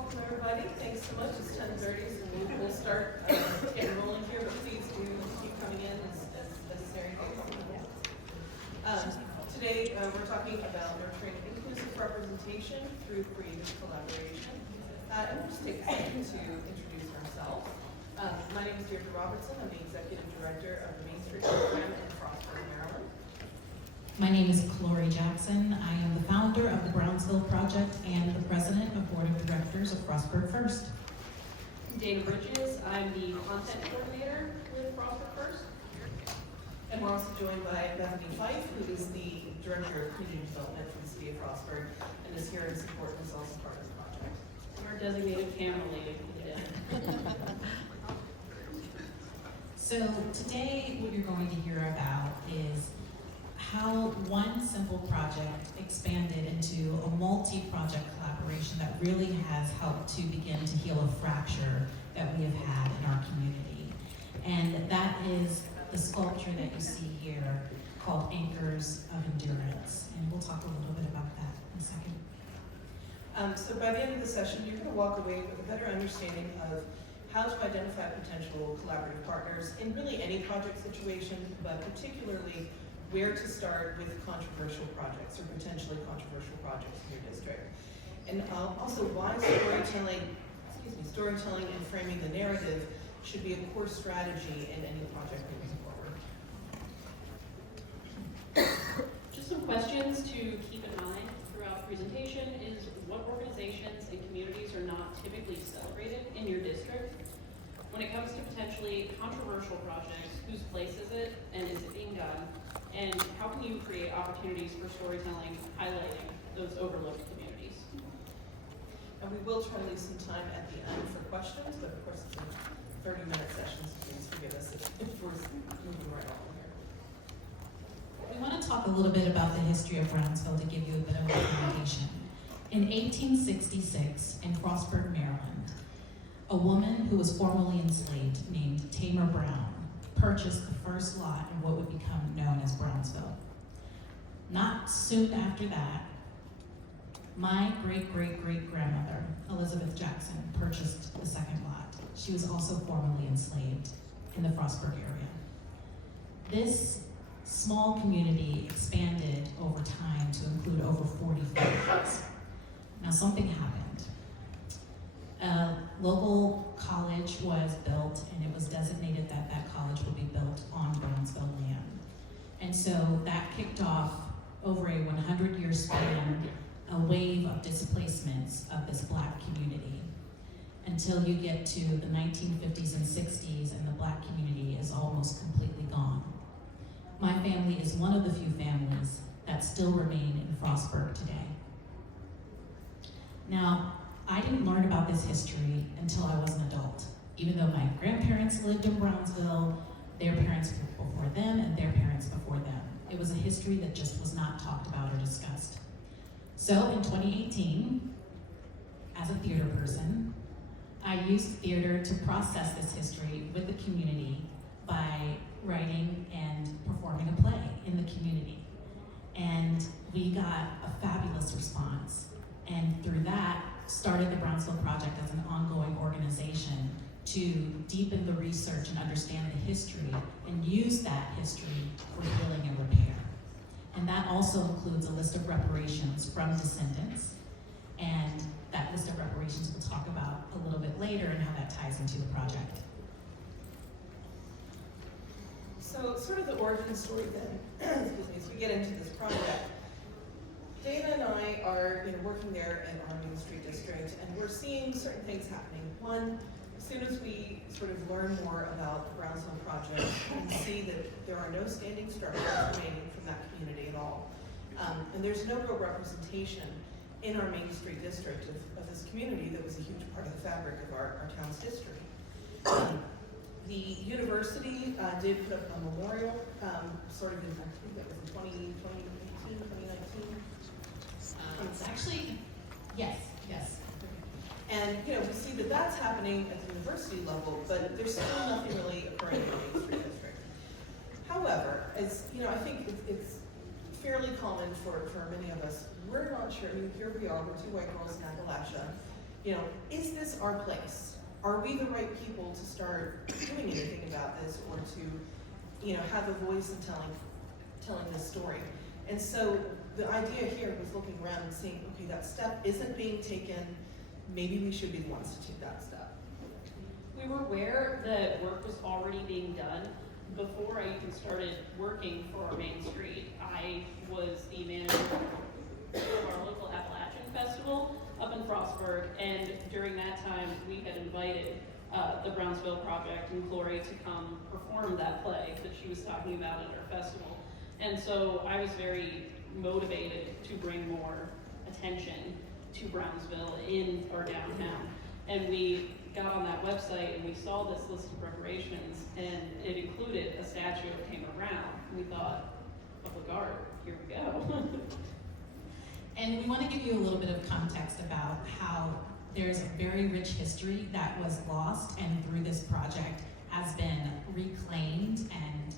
Welcome everybody. Thanks so much. It's 10:30, so we'll start getting rolling here, but please do keep coming in as necessary. Today we're talking about nurturing inclusive representation through creative collaboration. And we'll just take a second to introduce ourselves. My name is Deirdre Robertson. I'm the Executive Director of the Main Street Program in Frostburg, Maryland. My name is Clorie Jackson. I am the founder of the Brownsville Project and the president of Board of Directors of Frostburg First. Dana Bridges, I'm the content coordinator with Frostburg First. And we're also joined by Bethany Fife, who is the Director of Community Development for the City of Frostburg and is here in support and is also part of the project. Our designated camera lady for the day. So today what you're going to hear about is how one simple project expanded into a multi-project collaboration that really has helped to begin to heal a fracture that we have had in our community. And that is the sculpture that you see here called Anchors of Endurance. And we'll talk a little bit about that in a second. So by the end of the session, you're going to walk away with a better understanding of how to identify potential collaborative partners in really any project situation, but particularly where to start with controversial projects or potentially controversial projects in your district. And also why storytelling and framing the narrative should be a core strategy in any project moving forward. Just some questions to keep in mind throughout the presentation is what organizations and communities are not typically celebrated in your district? When it comes to potentially controversial projects, whose place is it and is it being done? And how can you create opportunities for storytelling, highlighting those overlooked communities? And we will try to leave some time at the end for questions, but of course it's a 30-minute session, so please forgive us if we're moving right along here. We want to talk a little bit about the history of Brownsville to give you a bit of information. In 1866, in Frostburg, Maryland, a woman who was formerly enslaved named Tamar Brown purchased the first lot in what would become known as Brownsville. Not soon after that, my great-great-great-grandmother, Elizabeth Jackson, purchased the second lot. She was also formerly enslaved in the Frostburg area. This small community expanded over time to include over 40 families. Now something happened. A local college was built, and it was designated that that college would be built on Brownsville land. And so that kicked off, over a 100-year span, a wave of displacements of this Black community, until you get to the 1950s and 60s, and the Black community is almost completely gone. My family is one of the few families that still remain in Frostburg today. Now, I didn't learn about this history until I was an adult. Even though my grandparents lived in Brownsville, their parents before them, and their parents before them. It was a history that just was not talked about or discussed. So in 2018, as a theater person, I used theater to process this history with the community by writing and performing a play in the community. And we got a fabulous response. And through that, started the Brownsville Project as an ongoing organization to deepen the research and understand the history and use that history for healing and repair. And that also includes a list of reparations from descendants. And that list of reparations we'll talk about a little bit later and how that ties into the project. So sort of the origin story then, excuse me, as we get into this project. Dana and I are working there in our Main Street district, and we're seeing certain things happening. One, as soon as we sort of learn more about the Brownsville Project, we see that there are no standing structures remaining from that community at all. And there's no real representation in our Main Street district of this community that was a huge part of the fabric of our town's history. The university did put up a memorial, sort of in, I think that was in 2018, 2019. It's actually, yes. And we see that that's happening at the university level, but there's still nothing really occurring in the Main Street district. However, as I think it's fairly common for many of us, we're not sure. I mean, here we are, we're two white girls in Appalachia, you know, is this our place? Are we the right people to start doing anything about this, or to, you know, have a voice in telling this story? And so the idea here was looking around and saying, okay, that step isn't being taken, maybe we should be the ones to take that step. We were aware that work was already being done. Before I even started working for Main Street, I was the manager of our local Appalachian Festival up in Frostburg, and during that time we had invited the Brownsville Project and Glory to come perform that play that she was talking about at our festival. And so I was very motivated to bring more attention to Brownsville in our downtown. And we got on that website and we saw this list of reparations, and it included a statue of King Brown. We thought, public art, here we go. And we want to give you a little bit of context about how there's a very rich history that was lost and through this project has been reclaimed and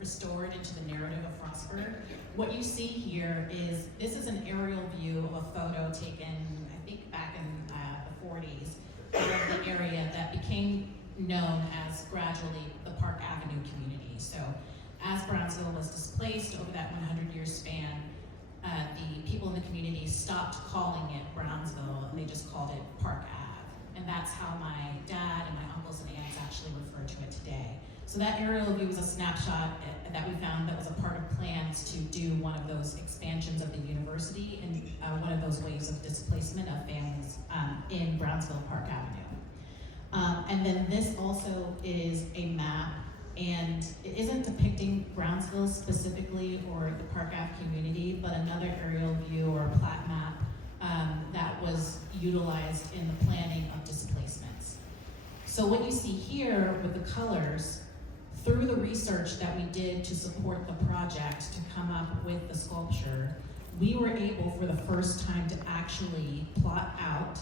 restored into the narrative of Frostburg. What you see here is, this is an aerial view of a photo taken, I think back in the 40s, of the area that became known as gradually the Park Avenue community. So as Brownsville was displaced over that 100-year span, the people in the community stopped calling it Brownsville, and they just called it Park Ave. And that's how my dad and my uncles and aunts actually refer to it today. So that aerial view was a snapshot that we found that was a part of plans to do one of those expansions of the university and one of those waves of displacement of families in Brownsville Park Avenue. And then this also is a map, and it isn't depicting Brownsville specifically or the Park Ave community, but another aerial view or plat map that was utilized in the planning of displacements. So what you see here with the colors, through the research that we did to support the project to come up with the sculpture, we were able for the first time to actually plot out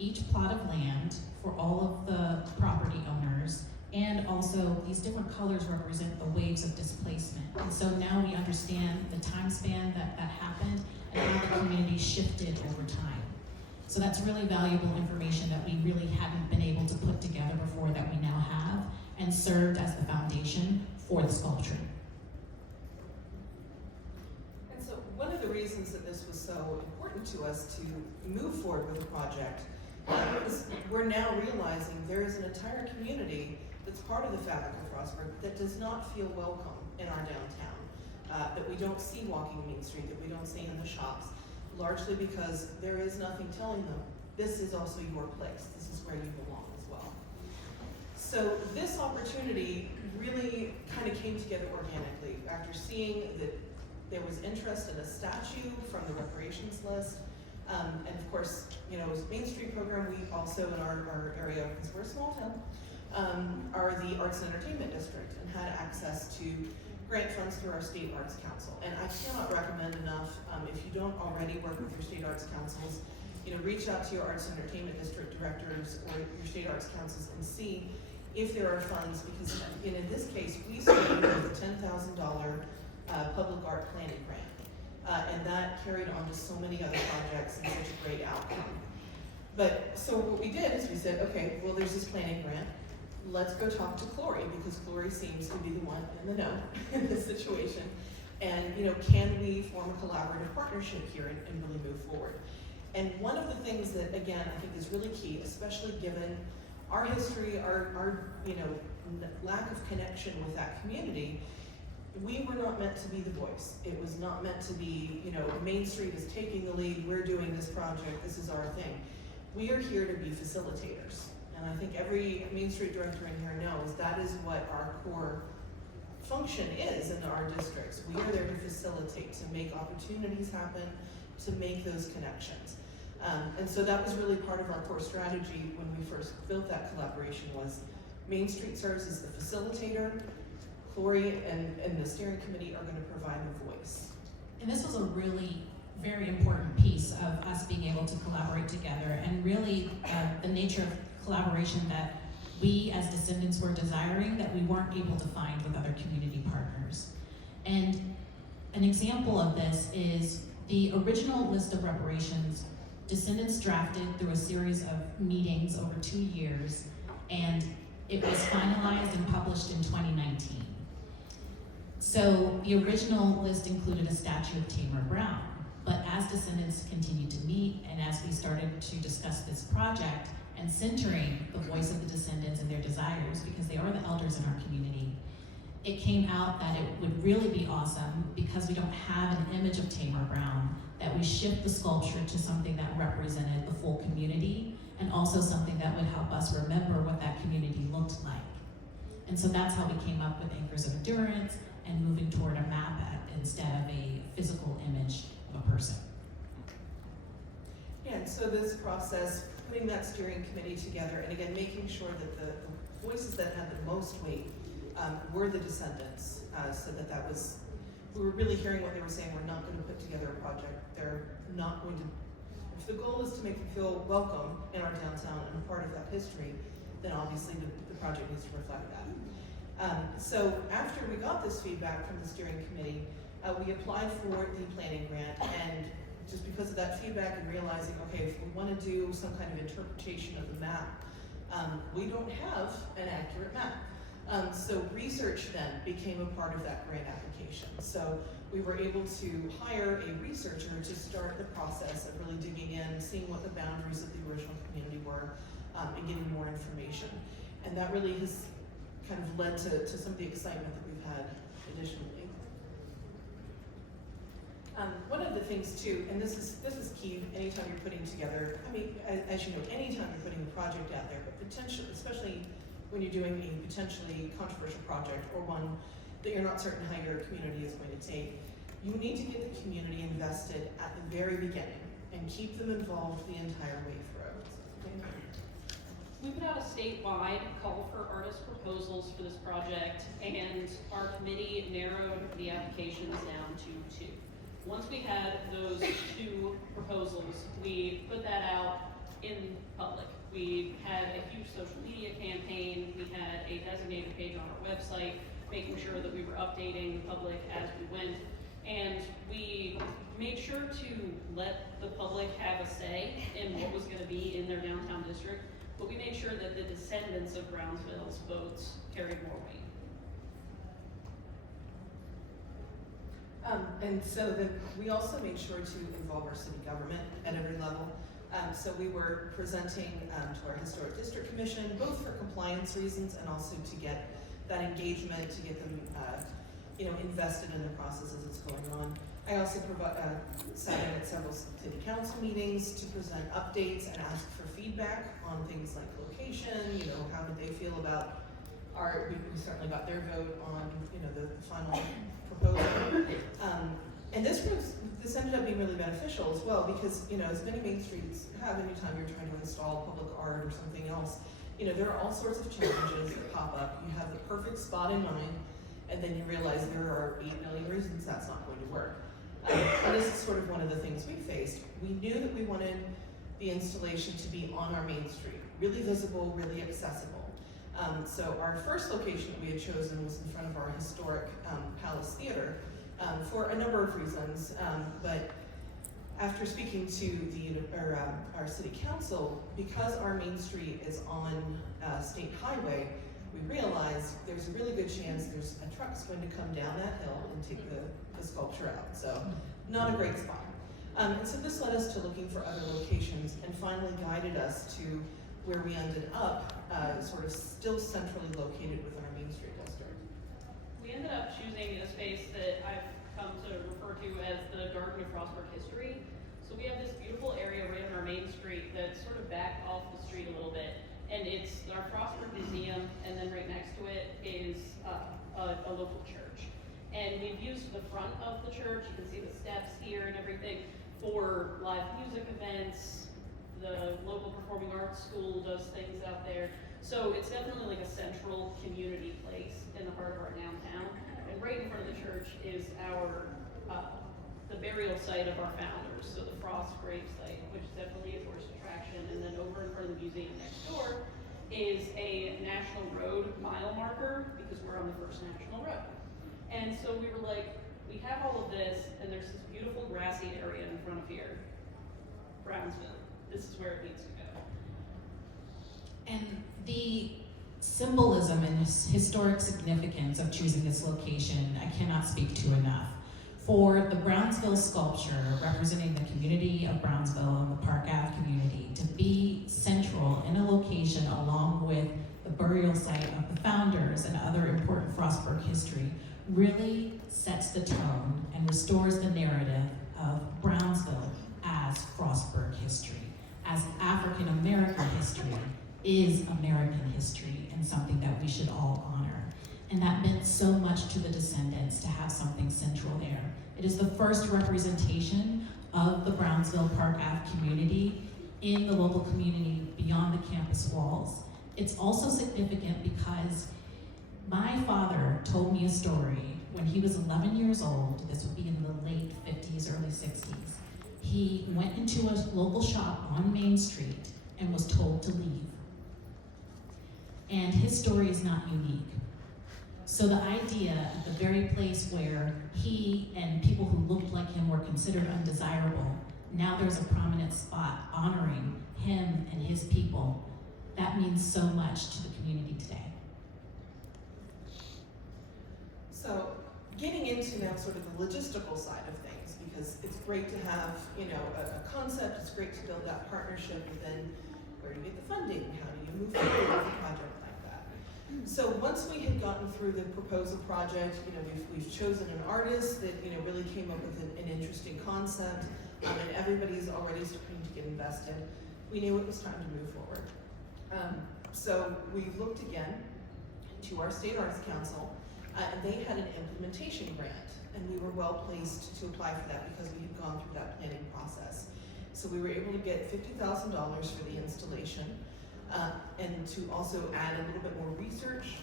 each plot of land for all of the property owners, and also these different colors represent the waves of displacement. And so now we understand the time span that happened and how the community shifted over time. So that's really valuable information that we really hadn't been able to put together before that we now have, and served as the foundation for the sculpture. And so one of the reasons that this was so important to us to move forward with the project is we're now realizing there is an entire community that's part of the fabric of Frostburg that does not feel welcome in our downtown, that we don't see walking Main Street, that we don't see in the shops, largely because there is nothing telling them, this is also your place, this is where you belong as well. So this opportunity really kind of came together organically after seeing that there was interest in a statue from the reparations list. And of course, you know, as Main Street program, we also in our area, because we're a small town, are the Arts and Entertainment District and had access to grant funds through our state arts council. And I cannot recommend enough, if you don't already work with your state arts councils, you know, reach out to your Arts and Entertainment District directors or your state arts councils and see if there are funds, because in this case, we started with a $10,000 public art planning grant. And that carried on to so many other projects and such a great outcome. But, so what we did is we said, okay, well there's this planning grant, let's go talk to Glory, because Glory seems to be the one in the know in this situation. And, you know, can we form a collaborative partnership here and really move forward? And one of the things that, again, I think is really key, especially given our history, our you know, lack of connection with that community, we were not meant to be the voice. It was not meant to be, you know, Main Street is taking the lead, we're doing this project, this is our thing. We are here to be facilitators. And I think every Main Street director in here knows that is what our core function is in our districts. We are there to facilitate, to make opportunities happen, to make those connections. And so that was really part of our core strategy when we first built that collaboration, was Main Street serves as the facilitator, Glory and the steering committee are going to provide the voice. And this was a really very important piece of us being able to collaborate together, and really the nature of collaboration that we as descendants were desiring that we weren't able to find with other community partners. And an example of this is the original list of reparations Descendants drafted through a series of meetings over 2 years, and it was finalized and published in 2019. So the original list included a statue of Tamar Brown, but as descendants continued to meet and as we started to discuss this project and centering the voice of the descendants and their desires, because they are the elders in our community, it came out that it would really be awesome, because we don't have an image of Tamar Brown, that we shift the sculpture to something that represented the full community, and also something that would help us remember what that community looked like. And so that's how we came up with Anchors of Endurance and moving toward a map instead of a physical image of a person. Yeah, and so this process, putting that steering committee together, and again, making sure that the voices that had the most weight were the descendants, so that was, we were really hearing what they were saying. We're not going to put together a project. They're not going to, if the goal is to make them feel welcome in our downtown and part of that history, then obviously the project needs to reflect that. So after we got this feedback from the steering committee, we applied for the planning grant, and just because of that feedback and realizing, okay, if we want to do some kind of interpretation of the map, we don't have an accurate map. So research then became a part of that grant application. So we were able to hire a researcher to start the process of really digging in, seeing what the boundaries of the original community were, and getting more information. And that really has kind of led to some of the excitement that we've had additionally. One of the things too, and this is key anytime you're putting together, I mean, as you know, anytime you're putting a project out there, but potentially, especially when you're doing a potentially controversial project or one that you're not certain how your community is going to take, you need to get the community invested at the very beginning and keep them involved the entire way through. We put out a statewide call for artist proposals for this project, and our committee narrowed the applications down to 2. Once we had those 2 proposals, we put that out in public. We had a huge social media campaign. We had a designated page on our website, making sure that we were updating the public as we went. And we made sure to let the public have a say in what was going to be in their downtown district, but we made sure that the descendants of Brownsville's votes carried more weight. And so then we also made sure to involve our city government at every level. So we were presenting to our Historic District Commission, both for compliance reasons and also to get that engagement, to get them invested in the process as it's going on. I also sat in at several city council meetings to present updates and ask for feedback on things like location, how did they feel about we certainly got their vote on, the final proposal. And this ended up being really beneficial as well, because, as many main streets have, anytime you're trying to install public art or something else, there are all sorts of challenges that pop up. You have the perfect spot in mind, and then you realize there are 8 million reasons that's not going to work. And this is sort of one of the things we faced. We knew that we wanted the installation to be on our main street, really visible, really accessible. So our first location that we had chosen was in front of our historic Palace Theater for a number of reasons. But after speaking to our city council, because our main street is on State Highway, we realized there's a really good chance there's a truck's going to come down that hill and take the sculpture out. So not a great spot. And so this led us to looking for other locations and finally guided us to where we ended up, sort of still centrally located within our Main Street district. We ended up choosing a space that I've come to refer to as the Garden of Frostburg History. So we have this beautiful area right on our main street that's sort of back off the street a little bit. And it's our Frostburg Museum, and then right next to it is a local church. And we've used the front of the church, you can see the steps here and everything, for live music events. The local performing arts school does things out there. So it's definitely like a central community place in the heart of our downtown. And right in front of the church is the burial site of our founders, so the Frost grave site, which is definitely a tourist attraction. And then over in front of the museum next door is a national road mile marker, because we're on the first national road. And so we were like, we have all of this, and there's this beautiful grassy area in front of here. Brownsville. This is where it needs to go. And the symbolism and historic significance of choosing this location, I cannot speak to enough. For the Brownsville sculpture representing the community of Brownsville and the Park Ave community to be central in a location along with the burial site of the founders and other important Frostburg history really sets the tone and restores the narrative of Brownsville as Frostburg history, as African American history is American history and something that we should all honor. And that meant so much to the descendants to have something central there. It is the first representation of the Brownsville Park Ave community in the local community beyond the campus walls. It's also significant because my father told me a story when he was 11 years old. This would be in the late 50s, early 60s. He went into a local shop on Main Street and was told to leave. And his story is not unique. So the idea at the very place where he and people who looked like him were considered undesirable, now there's a prominent spot honoring him and his people. That means so much to the community today. So getting into now sort of the logistical side of things, because it's great to have, a concept, it's great to build that partnership, but then where do you get the funding? How do you move forward with a project like that? So once we had gotten through the proposal project, we've chosen an artist that, really came up with an interesting concept, and everybody's already starting to get invested. We knew it was time to move forward. So we looked again to our State Arts Council, and they had an implementation grant, and we were well placed to apply for that because we had gone through that planning process. So we were able to get $50,000 for the installation, and to also add a little bit more research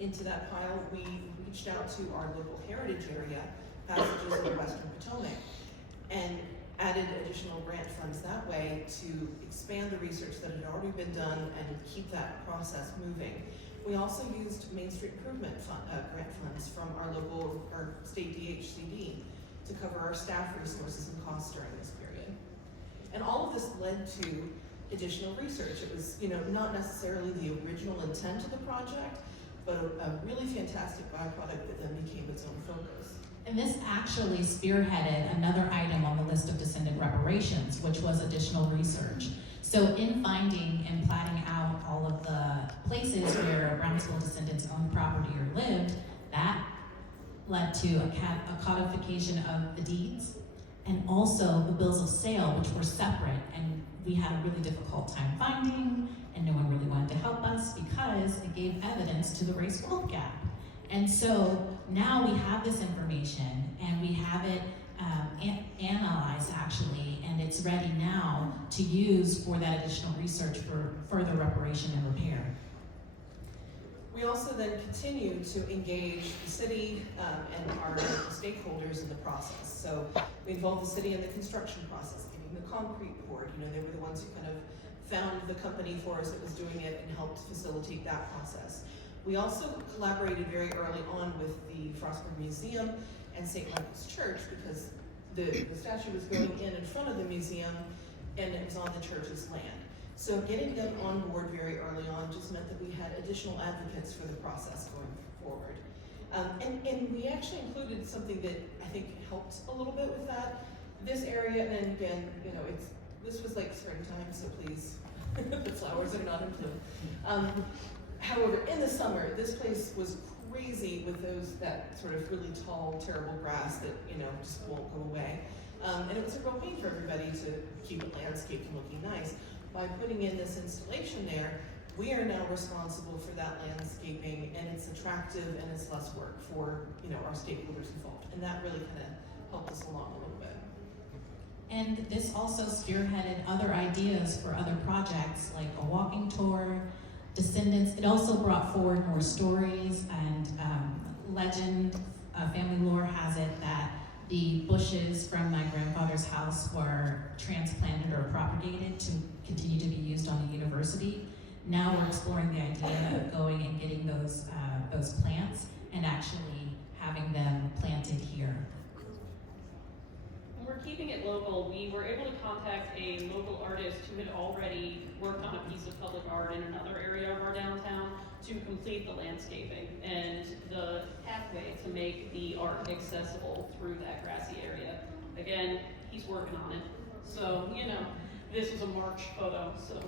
into that pile. We reached out to our local heritage area, Passages of the Western Potomac, and added additional grant funds that way to expand the research that had already been done and keep that process moving. We also used Main Street Improvement grant funds from our state DHCD to cover our staff resources and costs during this period. And all of this led to additional research. It was, not necessarily the original intent of the project, but a really fantastic byproduct that then became its own focus. And this actually spearheaded another item on the list of descendant reparations, which was additional research. So in finding and platting out all of the places where Brownsville descendants owned property or lived, that led to a codification of the deeds and also the bills of sale, which were separate, and we had a really difficult time finding, and no one really wanted to help us because it gave evidence to the race wealth gap. And so now we have this information and we have it analyzed actually, and it's ready now to use for that additional research for further reparation and repair. We also then continue to engage the city and our stakeholders in the process. So we involved the city in the construction process, getting the concrete poured. They were the ones who kind of found the company for us that was doing it and helped facilitate that process. We also collaborated very early on with the Frostburg Museum and St. Michael's Church because the statue was going in front of the museum and it was on the church's land. So getting them on board very early on just meant that we had additional advocates for the process going forward. And we actually included something that I think helped a little bit with that. This area, and again, this was like springtime, so please, the flowers are not in bloom. However, in the summer, this place was crazy with that sort of really tall, terrible grass that, just won't go away. And it was a real pain for everybody to keep it landscaped and looking nice. By putting in this installation there, we are now responsible for that landscaping, and it's attractive and it's less work for, our stakeholders involved. And that really kind of helped us along a little bit. And this also spearheaded other ideas for other projects like a walking tour, descendants. It also brought forward more stories and legend. Family lore has it that the bushes from my grandfather's house were transplanted or propagated to continue to be used on the university. Now we're exploring the idea of going and getting those plants and actually having them planted here. And we're keeping it local, we were able to contact a local artist who had already worked on a piece of public art in another area of our downtown to complete the landscaping and the pathway to make the art accessible through that grassy area. Again, he's working on it. So, you know, this was a March photo. So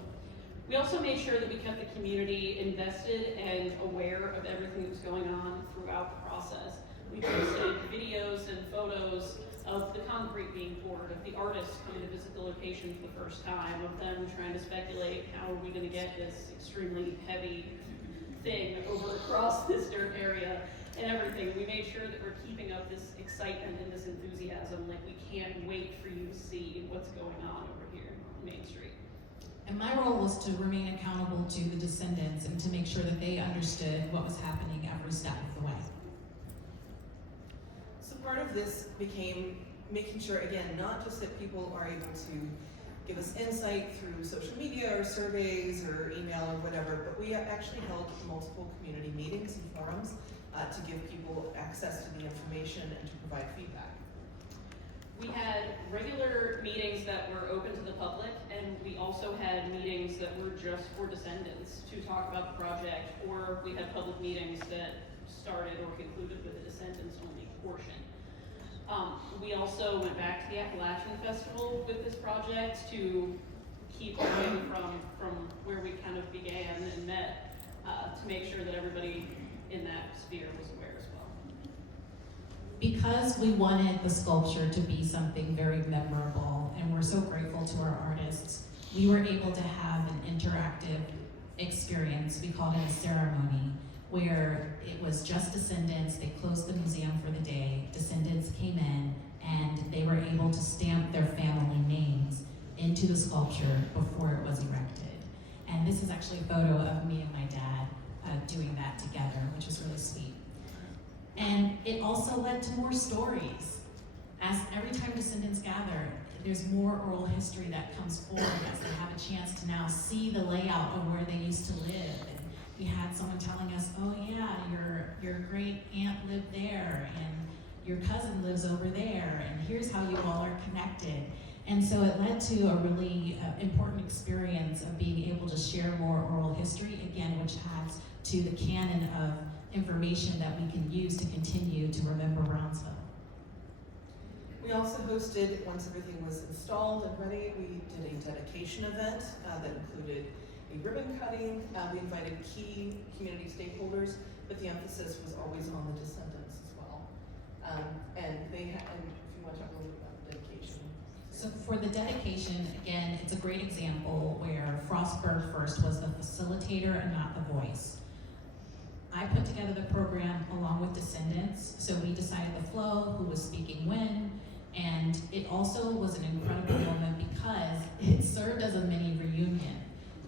we also made sure that we kept the community invested and aware of everything that was going on throughout the process. We posted videos and photos of the concrete being poured, of the artists coming to visit the location for the first time, of them trying to speculate how are we going to get this extremely heavy thing over across this dirt area and everything. We made sure that we're keeping up this excitement and this enthusiasm, like we can't wait for you to see what's going on over here on Main Street. And my role was to remain accountable to the descendants and to make sure that they understood what was happening every step of the way. So part of this became making sure, again, not just that people are able to give us insight through social media or surveys or email or whatever, but we actually held multiple community meetings and forums to give people access to the information and to provide feedback. We had regular meetings that were open to the public, and we also had meetings that were just for descendants to talk about the project, or we had public meetings that started or concluded with a descendants only portion. We also went back to the Appalachian Festival with this project to keep going from where we kind of began and met, to make sure that everybody in that sphere was aware as well. Because we wanted the sculpture to be something very memorable, and we're so grateful to our artists, we were able to have an interactive experience. We called it a ceremony, where it was just descendants. They closed the museum for the day. Descendants came in, and they were able to stamp their family names into the sculpture before it was erected. And this is actually a photo of me and my dad doing that together, which was really sweet. And it also led to more stories. As every time descendants gather, there's more oral history that comes forward as they have a chance to now see the layout of where they used to live. And we had someone telling us, oh yeah, your great aunt lived there, and your cousin lives over there, and here's how you all are connected. And so it led to a really important experience of being able to share more oral history, again, which adds to the canon of information that we can use to continue to remember Brownsville. We also hosted, once everything was installed and ready, we did a dedication event that included a ribbon cutting. We invited key community stakeholders, but the emphasis was always on the descendants as well. And if you want to talk a little bit about the dedication. So for the dedication, again, it's a great example where Frostburg First was the facilitator and not the voice. I put together the program along with descendants, so we decided the flow, who was speaking when, and it also was an incredible moment because it served as a mini reunion.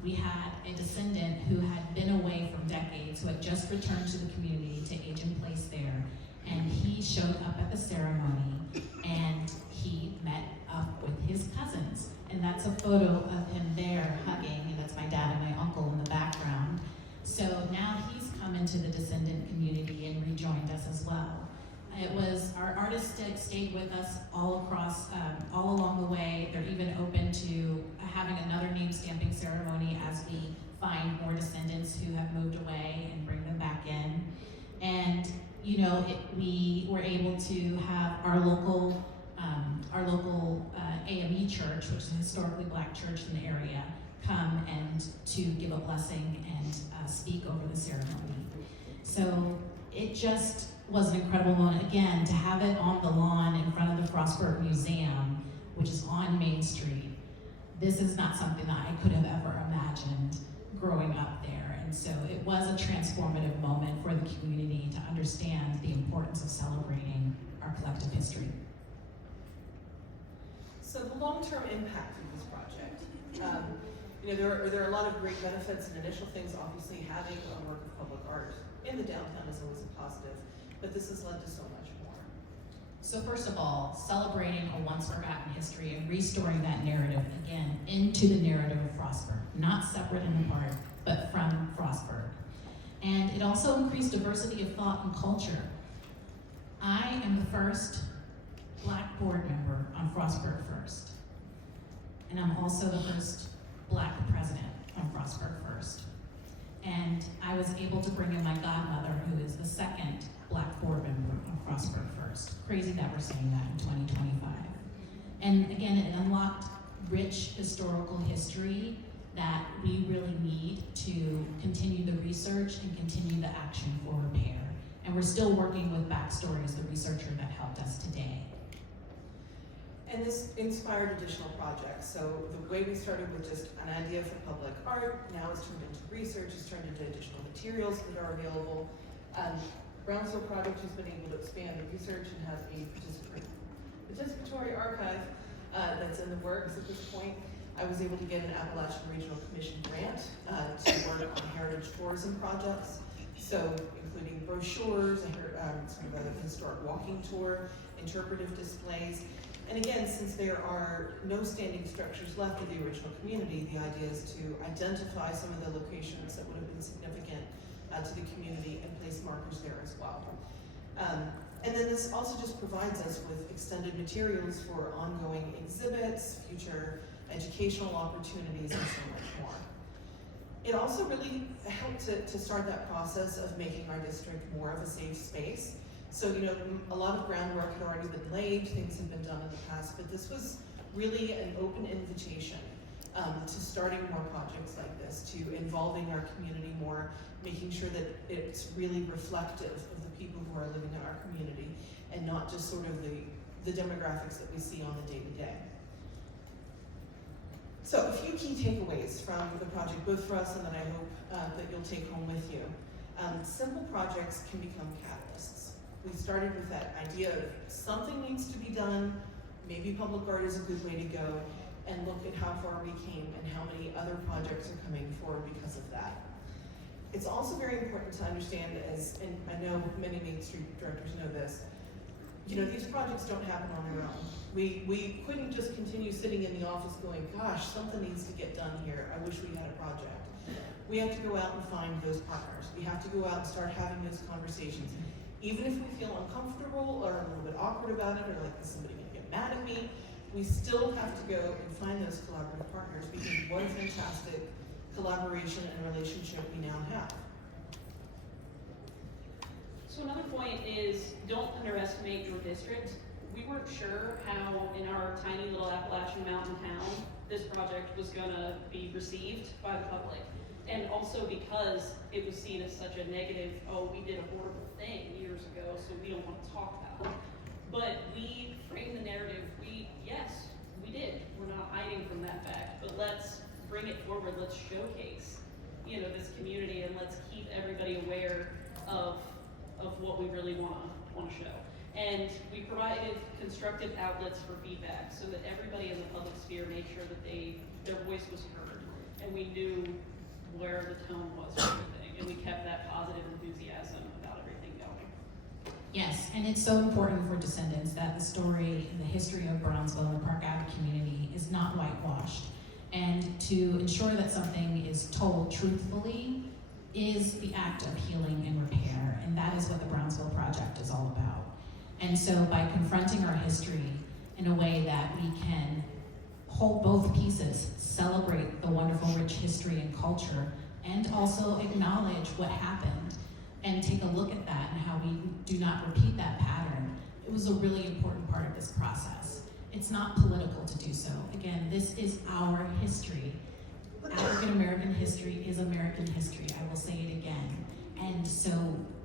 We had a descendant who had been away from decades, who had just returned to the community to age in place there, and he showed up at the ceremony and he met up with his cousins. And that's a photo of him there hugging, and that's my dad and my uncle in the background. So now he's come into the descendant community and rejoined us as well. It was, our artists stayed with us all across, all along the way. They're even open to having another name stamping ceremony as we find more descendants who have moved away and bring them back in. And you know, we were able to have our local AME church, which is a historically black church in the area, come and to give a blessing and speak over the ceremony. So it just was an incredible moment, again, to have it on the lawn in front of the Frostburg Museum, which is on Main Street. This is not something that I could have ever imagined growing up there. And so it was a transformative moment for the community to understand the importance of celebrating our collective history. So the long-term impact of this project, you know, there are a lot of great benefits and initial things. Obviously, having a work of public art in the downtown is always a positive, but this has led to so much more. So first of all, celebrating a once forgotten history and restoring that narrative again into the narrative of Frostburg, not separate and apart, but from Frostburg. And it also increased diversity of thought and culture. I am the first Black board member on Frostburg First. And I'm also the first Black president on Frostburg First. And I was able to bring in my godmother, who is the second Black board member on Frostburg First. Crazy that we're saying that in 2025. And again, it unlocked rich historical history that we really need to continue the research and continue the action for repair. And we're still working with Backstories, the researcher that helped us today. And this inspired additional projects. So the way we started with just an idea for public art, now it's turned into research, it's turned into additional materials that are available. Brownsville Project has been able to expand the research and has a participatory archive that's in the works at this point. I was able to get an Appalachian Regional Commission grant to work on heritage tourism projects. So including brochures, sort of a historic walking tour, interpretive displays. And again, since there are no standing structures left of the original community, the idea is to identify some of the locations that would have been significant to the community and place markers there as well. And then this also just provides us with extended materials for ongoing exhibits, future educational opportunities, and so much more. It also really helped to start that process of making our district more of a safe space. So, a lot of groundwork had already been laid, things had been done in the past, but this was really an open invitation to starting more projects like this, to involving our community more, making sure that it's really reflective of the people who are living in our community, and not just sort of the demographics that we see on the day-to-day. So a few key takeaways from the project, both for us and that I hope that you'll take home with you. Simple projects can become catalysts. We started with that idea of something needs to be done, maybe public art is a good way to go, and look at how far we came and how many other projects are coming forward because of that. It's also very important to understand, and I know many Main Street directors know this, these projects don't happen on their own. We couldn't just continue sitting in the office going, gosh, something needs to get done here. I wish we had a project. We have to go out and find those partners. We have to go out and start having those conversations. Even if we feel uncomfortable or a little bit awkward about it, or like, is somebody gonna get mad at me? We still have to go and find those collaborative partners, because what a fantastic collaboration and relationship we now have. So another point is, don't underestimate your district. We weren't sure how, in our tiny little Appalachian mountain town, this project was gonna be received by the public. And also because it was seen as such a negative, oh, we did a horrible thing years ago, so we don't want to talk about it. But we framed the narrative, yes, we did. We're not hiding from that fact, but let's bring it forward, let's showcase, this community, and let's keep everybody aware of what we really want to show. And we provided constructive outlets for feedback so that everybody in the public sphere made sure that their voice was heard, and we knew where the tone was for everything, and we kept that positive enthusiasm about everything going. Yes, and it's so important for descendants that the story and the history of Brownsville and the Park Avenue community is not whitewashed. And to ensure that something is told truthfully is the act of healing and repair, and that is what the Brownsville Project is all about. And so by confronting our history in a way that we can hold both pieces, celebrate the wonderful rich history and culture, and also acknowledge what happened and take a look at that and how we do not repeat that pattern, it was a really important part of this process. It's not political to do so. Again, this is our history. African American history is American history. I will say it again. And so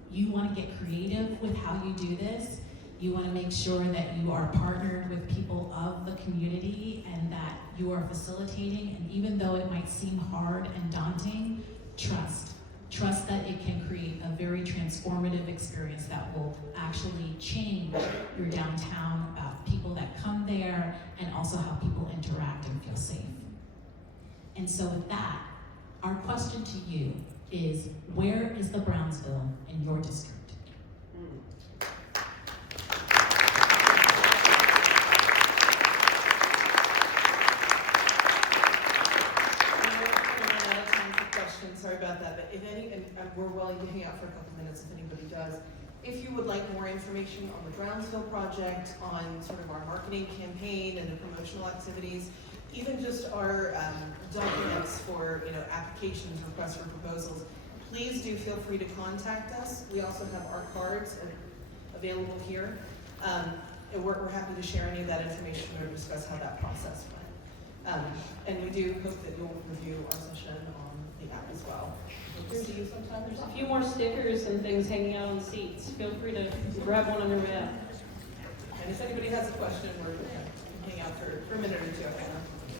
you want to get creative with how you do this. You want to make sure that you are partnered with people of the community and that you are facilitating. And even though it might seem hard and daunting, trust. Trust that it can create a very transformative experience that will actually change your downtown, about people that come there, and also how people interact and feel safe. And so with that, our question to you is, where is the Brownsville in your district? Sorry about that, but if any, and we're willing to hang out for a couple minutes if anybody does. If you would like more information on the Brownsville project, on sort of our marketing campaign and the promotional activities, even just our documents for applications, requests for proposals, please do feel free to contact us. We also have our cards available here. And we're happy to share any of that information or discuss how that process went. And we do hope that you'll review our session on the app as well. Hope to see you sometime. There's a few more stickers and things hanging out on the seats. Feel free to grab one on your way out. And if anybody has a question, we're hang out for a minute or two.